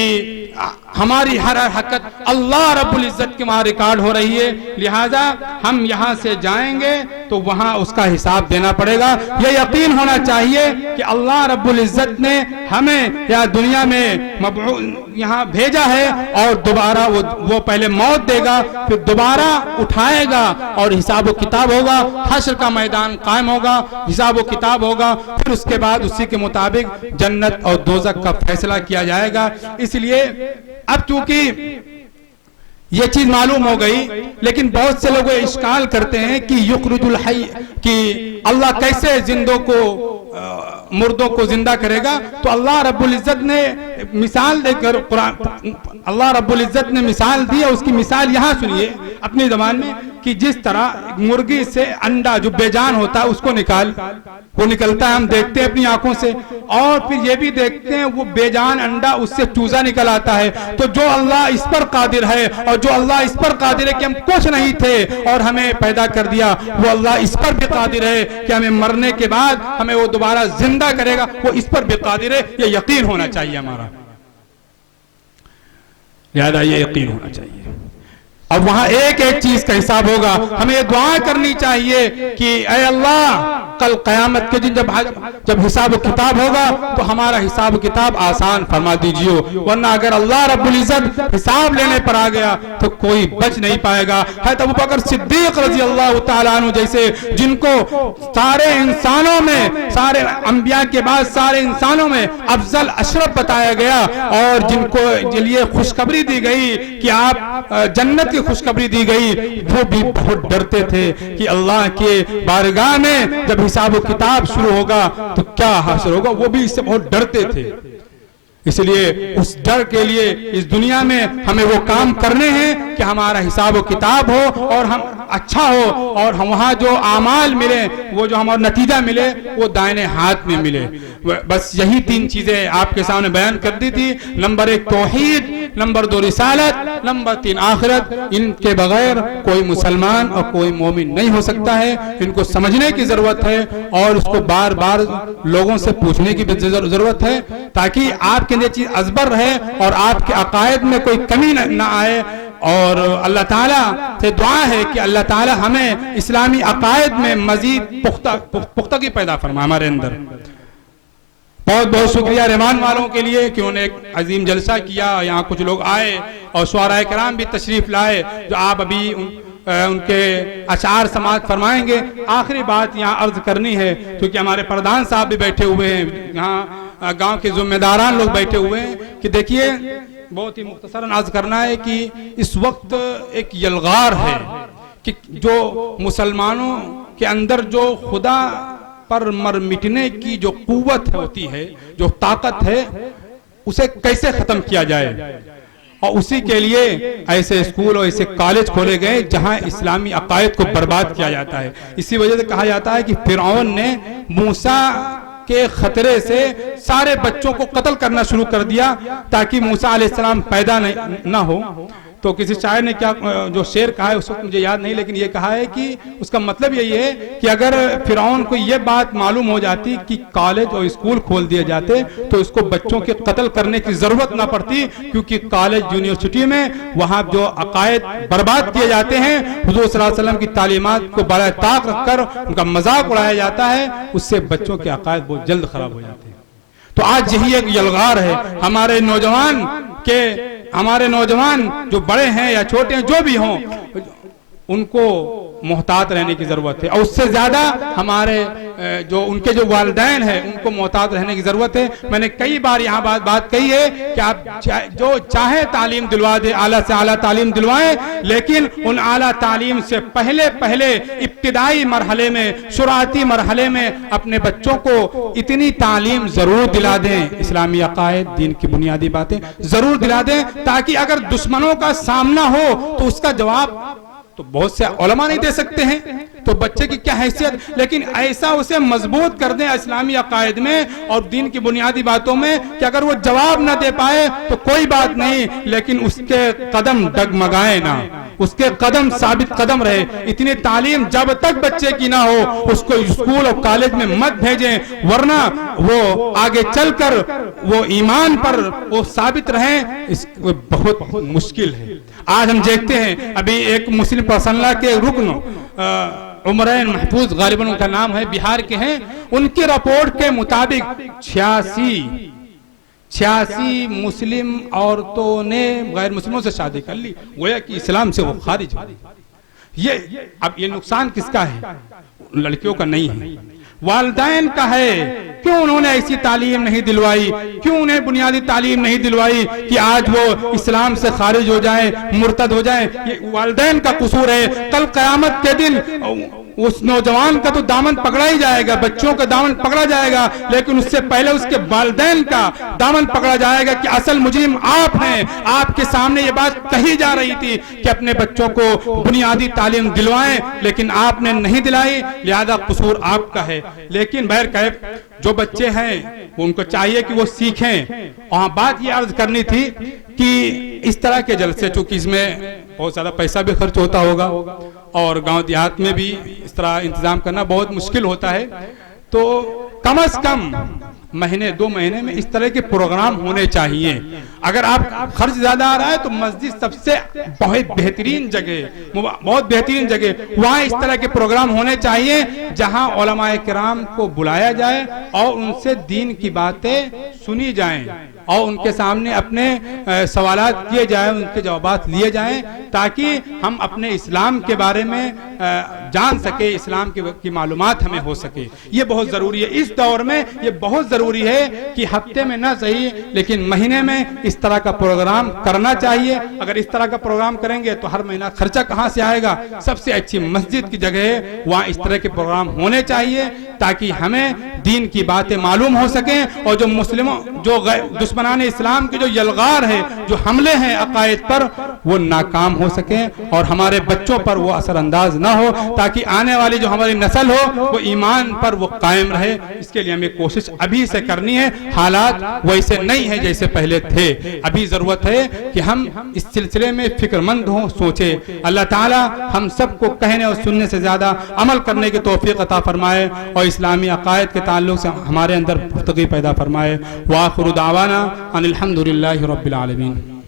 ہماری ہر حرکت اللہ رب العزت کے وہاں ریکارڈ ہو رہی ہے. لہذا ہم یہاں سے جائیں گے تو وہاں اس کا حساب دینا پڑے گا. یہ یقین ہونا چاہیے کہ اللہ رب العزت نے ہمیں یا دنیا میں یہاں بھیجا ہے اور دوبارہ وہ پہلے موت دے گا پھر دوبارہ اٹھائے گا اور حساب و کتاب ہوگا. حشر کا میدان قائم ہوگا، حساب و کتاب ہوگا، پھر اس کے بعد اسی کے مطابق جنت اور دوزخ کا فیصلہ کیا جائے گا. اس لیے اب چونکہ یہ چیز معلوم ہو گئی لیکن بہت سے لوگ اشکال کرتے ہیں کہ یخرج الحی کہ اللہ کیسے مردوں کو زندہ کرے گا. تو اللہ رب العزت نے مثال دے کر اللہ رب العزت نے مثال دی ہے. اس کی مثال یہاں سنیے اپنی زبان میں کہ جس طرح مرغی سے انڈا جو بے جان ہوتا ہے اس کو وہ نکلتا ہے، ہم دیکھتے ہیں اپنی آنکھوں سے، اور پھر یہ بھی دیکھتے ہیں وہ بے جان انڈا اس سے چوزا نکل آتا ہے. تو جو اللہ اس پر قادر ہے اور جو اللہ اس پر قادر ہے کہ ہم کچھ نہیں تھے اور ہمیں پیدا کر دیا، وہ اللہ اس پر بھی قادر ہے کہ ہمیں مرنے کے بعد ہمیں وہ دوبارہ زندہ کرے گا. وہ اس پر بھی قادر ہے. یہ یقین ہونا چاہیے ہمارا. لہذا یہ یقین ہونا چاہیے. اب وہاں ایک ایک چیز کا حساب ہوگا. ہمیں یہ دعا کرنی چاہیے کہ اے اللہ کل قیامت کے دن جب حساب و کتاب ہوگا تو ہمارا حساب و کتاب آسان فرما دیجئے, ورنہ اگر اللہ رب العزت حساب لینے پر آ گیا تو کوئی بچ نہیں پائے گا. حضرت ابوبکر صدیق رضی اللہ تعالیٰ عنہ جیسے, جن کو سارے انسانوں میں, سارے انبیاء کے بعد سارے انسانوں میں افضل اشرف بتایا گیا, اور جن کو لیے خوشخبری دی گئی کہ آپ جنت کی خوشخبری دی گئی, وہ بھی بہت ڈرتے تھے کہ اللہ کے بارگاہ میں جب حساب و کتاب شروع ہوگا تو کیا حاصل ہوگا, وہ بھی اس سے بہت ڈرتے تھے. اس لیے اس ڈر کے لیے اس دنیا میں ہمیں وہ کام کرنے ہیں کہ ہمارا حساب و کتاب ہو اور ہم اچھا ہو, اور ہم وہاں جو اعمال ملے, وہ جو ہمارا نتیجہ ملے وہ دائنے ہاتھ میں ملے. بس یہی 3 چیزیں آپ کے سامنے بیان کر دی تھی. نمبر 1 توحید, نمبر 2 رسالت, نمبر 3 آخرت. ان کے بغیر کوئی مسلمان اور کوئی مومن نہیں ہو سکتا ہے. ان کو سمجھنے کی ضرورت ہے اور اس کو بار بار لوگوں سے پوچھنے کی ضرورت ہے, تاکہ آپ کے لیے چیز ازبر رہے اور آپ کے عقائد میں کوئی کمی نہ آئے. اور اللہ تعالیٰ سے دعا ہے کہ اللہ تعالیٰ ہمیں اسلامی عقائد میں مزید پختگی پیدا فرمائے ہمارے اندر. بہت بہت شکریہ رحمان والوں کے لیے کہ انہوں نے ایک عظیم جلسہ کیا, یہاں کچھ لوگ آئے اور شعراء کرام بھی تشریف لائے, جو آپ ابھی ان کے اشعار سماعت فرمائیں گے. آخری بات یہاں عرض کرنی ہے, کیونکہ ہمارے پردھان صاحب بھی بیٹھے ہوئے ہیں, یہاں گاؤں کے ذمہ داران لوگ بیٹھے ہوئے ہیں, کہ دیکھیے بہت ہی مختصراً عرض کرنا ہے کہ اس وقت ایک یلغار ہے کہ جو مسلمانوں کے اندر جو خدا پر مر مٹنے کی جو قوت ہوتی ہے, جو طاقت ہے, اسے کیسے ختم کیا جائے. اور اسی کے لیے ایسے اسکول اور ایسے کالج کھولے گئے جہاں اسلامی عقائد کو برباد کیا جاتا ہے. اسی وجہ سے کہا جاتا ہے کہ فرعون نے موسیٰ کے خطرے سے سارے بچوں کو قتل کرنا شروع کر دیا تاکہ موسیٰ علیہ السلام پیدا نہ ہو. تو کسی شاعر نے کیا جو شعر کہا ہے اس وقت مجھے یاد نہیں, لیکن یہ کہا ہے کہ اس کا مطلب یہی ہے کہ اگر فرعون کو یہ بات معلوم ہو جاتی کہ کالج اور اسکول کھول دیے جاتے تو اس کو بچوں کے قتل کرنے کی ضرورت نہ پڑتی, کیونکہ کالج یونیورسٹی میں وہاں جو عقائد برباد کیے جاتے ہیں, حضور صلی اللہ علیہ وسلم کی تعلیمات کو بالائے طاق رکھ کر ان کا مذاق اڑایا جاتا ہے, اس سے بچوں کے عقائد بہت جلد خراب ہو جاتے ہیں. تو آج یہی ایک یلغار ہے ہمارے نوجوان جو بڑے ہیں یا چھوٹے ہیں, جو بھی ہوں, ان کو محتاط رہنے کی ضرورت ہے. اور اس سے زیادہ ہمارے ان کے جو والدین ہیں ان کو محتاط رہنے کی ضرورت ہے. میں نے کئی بار یہاں بات کہی ہے کہ آپ جو چاہے تعلیم دلوا دیں, اعلیٰ سے اعلیٰ تعلیم دلوائیں, لیکن ان اعلیٰ تعلیم سے پہلے ابتدائی مرحلے میں, شروعاتی مرحلے میں اپنے بچوں کو اتنی تعلیم ضرور دلا دیں, اسلامی عقائد, دین کی بنیادی باتیں ضرور دلا دیں, تاکہ اگر دشمنوں کا سامنا ہو تو اس کا جواب تو بہت سے علماء نہیں دے سکتے ہیں, تو بچے کی کیا حیثیت, لیکن ایسا اسے مضبوط کر دیں اسلامی عقائد میں اور دین کی بنیادی باتوں میں کہ اگر وہ جواب نہ دے پائے تو کوئی بات نہیں, لیکن اس کے قدم ڈگمگائے نہ, اس کے قدم ثابت قدم رہے. اتنی تعلیم جب تک بچے کی نہ ہو اس کو اسکول اور کالج میں مت بھیجیں, ورنہ وہ آگے چل کر وہ ایمان پر وہ ثابت رہیں, اس بہت مشکل ہے. آج ہم دیکھتے ہیں ابھی ایک مسلم پرسنل لا کے رکن عمرین محفوظ, غالباً ان کا نام ہے, بہار کے ہیں, ان کی رپورٹ کے مطابق 86 مسلم عورتوں نے غیر مسلموں سے شادی کر لی, گویا کہ اسلام سے وہ خارج ہو. اب یہ نقصان کس کا ہے؟ لڑکیوں کا نہیں ہے, والدین کا ہے. کیوں انہوں نے ایسی تعلیم نہیں دلوائی, کیوں انہیں بنیادی تعلیم نہیں دلوائی کہ آج وہ اسلام سے خارج ہو جائیں, مرتد ہو جائیں؟ یہ والدین کا قصور ہے. کل قیامت کے دن اس نوجوان کا تو دامن پکڑا ہی جائے گا, بچوں کا دامن پکڑا جائے گا, لیکن اس سے پہلے اس کے والدین کا دامن پکڑا جائے گا کہ اصل مجرم آپ ہیں. آپ کے سامنے یہ بات کہی جا رہی تھی کہ اپنے بچوں کو بنیادی تعلیم دلوائیں, لیکن آپ نے نہیں دلائی, لہذا قصور آپ کا ہے. لیکن بہرکیف جو بچے ہیں ان کو چاہیے کہ وہ سیکھیں. اور بات یہ عرض کرنی تھی کہ اس طرح کے جلسے, چونکہ اس میں بہت زیادہ پیسہ بھی خرچ ہوتا ہوگا اور گاؤں دیہات میں بھی اس طرح انتظام کرنا بہت مشکل ہوتا ہے, تو کم از مہینے 2 مہینے میں اس طرح کے پروگرام ہونے چاہیے. اگر آپ خرچ زیادہ آ رہا ہے تو مسجد سب سے بہت بہترین جگہ وہاں اس طرح کے پروگرام ہونے چاہیے جہاں علماء کرام کو بلایا جائے اور ان سے دین کی باتیں سنی جائیں اور ان کے سامنے اپنے سوالات کیے جائیں, ان کے جوابات لیے جائیں تاکہ ہم اپنے اسلام کے بارے میں جان سکے, اسلام کی معلومات ہمیں ہو سکے. یہ بہت ضروری ہے اس دور میں. یہ بہت ضروری ہے کہ ہفتے میں نہ صحیح لیکن مہینے میں اس طرح کا پروگرام کرنا چاہیے. اگر اس طرح کا پروگرام کریں گے تو ہر مہینہ خرچہ کہاں سے آئے گا؟ سب سے اچھی مسجد کی جگہ ہے, وہاں اس طرح کے پروگرام ہونے چاہیے تاکہ ہمیں دین کی باتیں معلوم ہو سکیں اور جو مسلموں جو دشمنان اسلام کے جو یلغار ہے, جو حملے ہیں عقائد پر, وہ ناکام ہو سکیں اور ہمارے بچوں پر وہ اثر انداز نہ ہو تاکہ آنے والی جو ہماری نسل ہو وہ ایمان پر وہ قائم رہے. اس کے لیے ہمیں کوشش ابھی سے کرنی ہے. حالات ویسے نہیں ہیں جیسے پہلے تھے. ابھی ضرورت ہے کہ ہم اس سلسلے میں فکر مند ہوں, سوچیں. اللہ تعالی ہم سب کو کہنے اور سننے سے زیادہ عمل کرنے کی توفیق عطا فرمائے اور اسلامی عقائد کے تعلق سے ہمارے اندر پختگی پیدا فرمائے. وآخر دعوانا ان الحمدللہ رب العالمین.